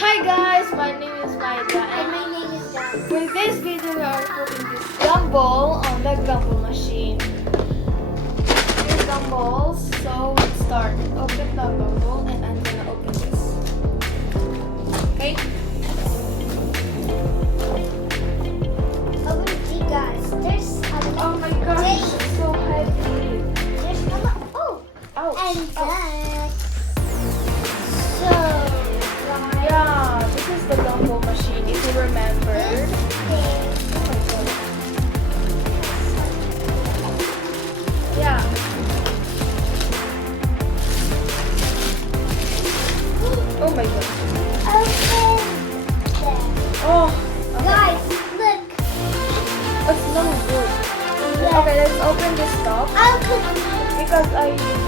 Hi guys, my name is Myja And my name is Giana. for this video we are putting this gumball on the gumball machine. Here's gumballs, so let's start. Open the gumball and I'm gonna open this. Okay? OMG guys, there's a lot. Oh my gosh, it's so heavy. There's a lot. Oh, Ouch. and Ouch. that. So, guys, Yeah, this is the gumball machine if you remember. this is Oh my god. Yeah. Oh my god. open there. Oh, Guys, look. it's no good. Yeah. Okay, let's open this top I'll cook. because I see.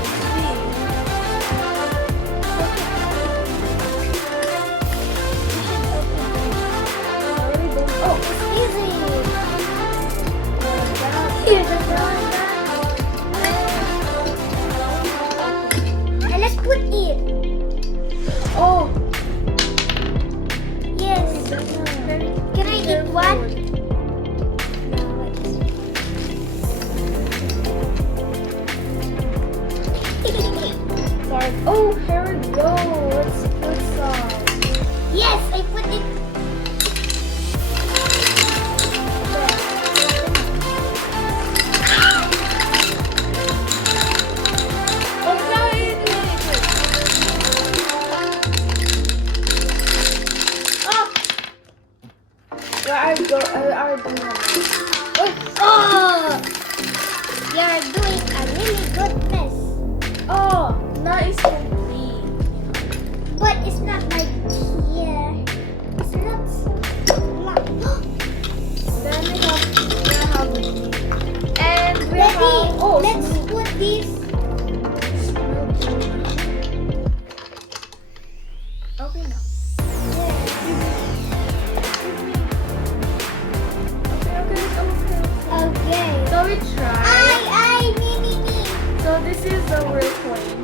Oh, It's easy. yeah. Here's the front. And let's put it. Oh, Yes. Can I eat one? No, sorry. Oh, here we go. Let's put some. Yes, I put it. Oh, no, Ah! Where are doing Oh, you're doing a really good mess. Oh, now it's complete. But it's not like here. It's not so long. Then we have and we Ready? have oh, Let's put this. okay now. Okay. Okay. So we try. Me. So this is the real coin.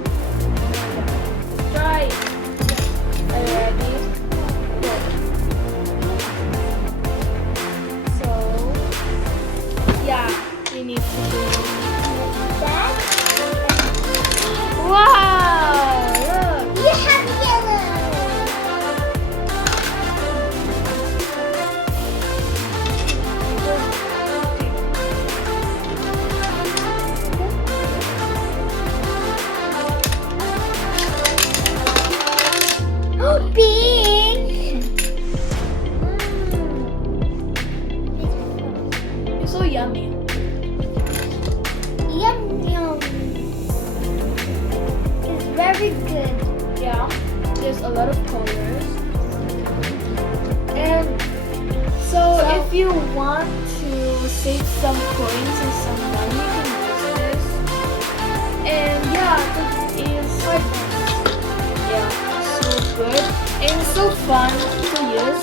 Try. Are you ready? Go. So yeah, we need to do. That. Wow! Look. You have yellow. Oh, pink. It's so yummy. Yum yum. It's very good. Yeah, there's a lot of colors. And so if you want to save some coins or some money, you can use this. And yeah, this is so good and so fun to use.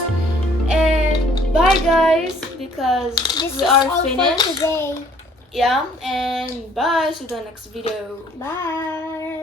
And bye guys, because This we is are all finished. for today. Yeah, and bye, see you in the next video. Bye.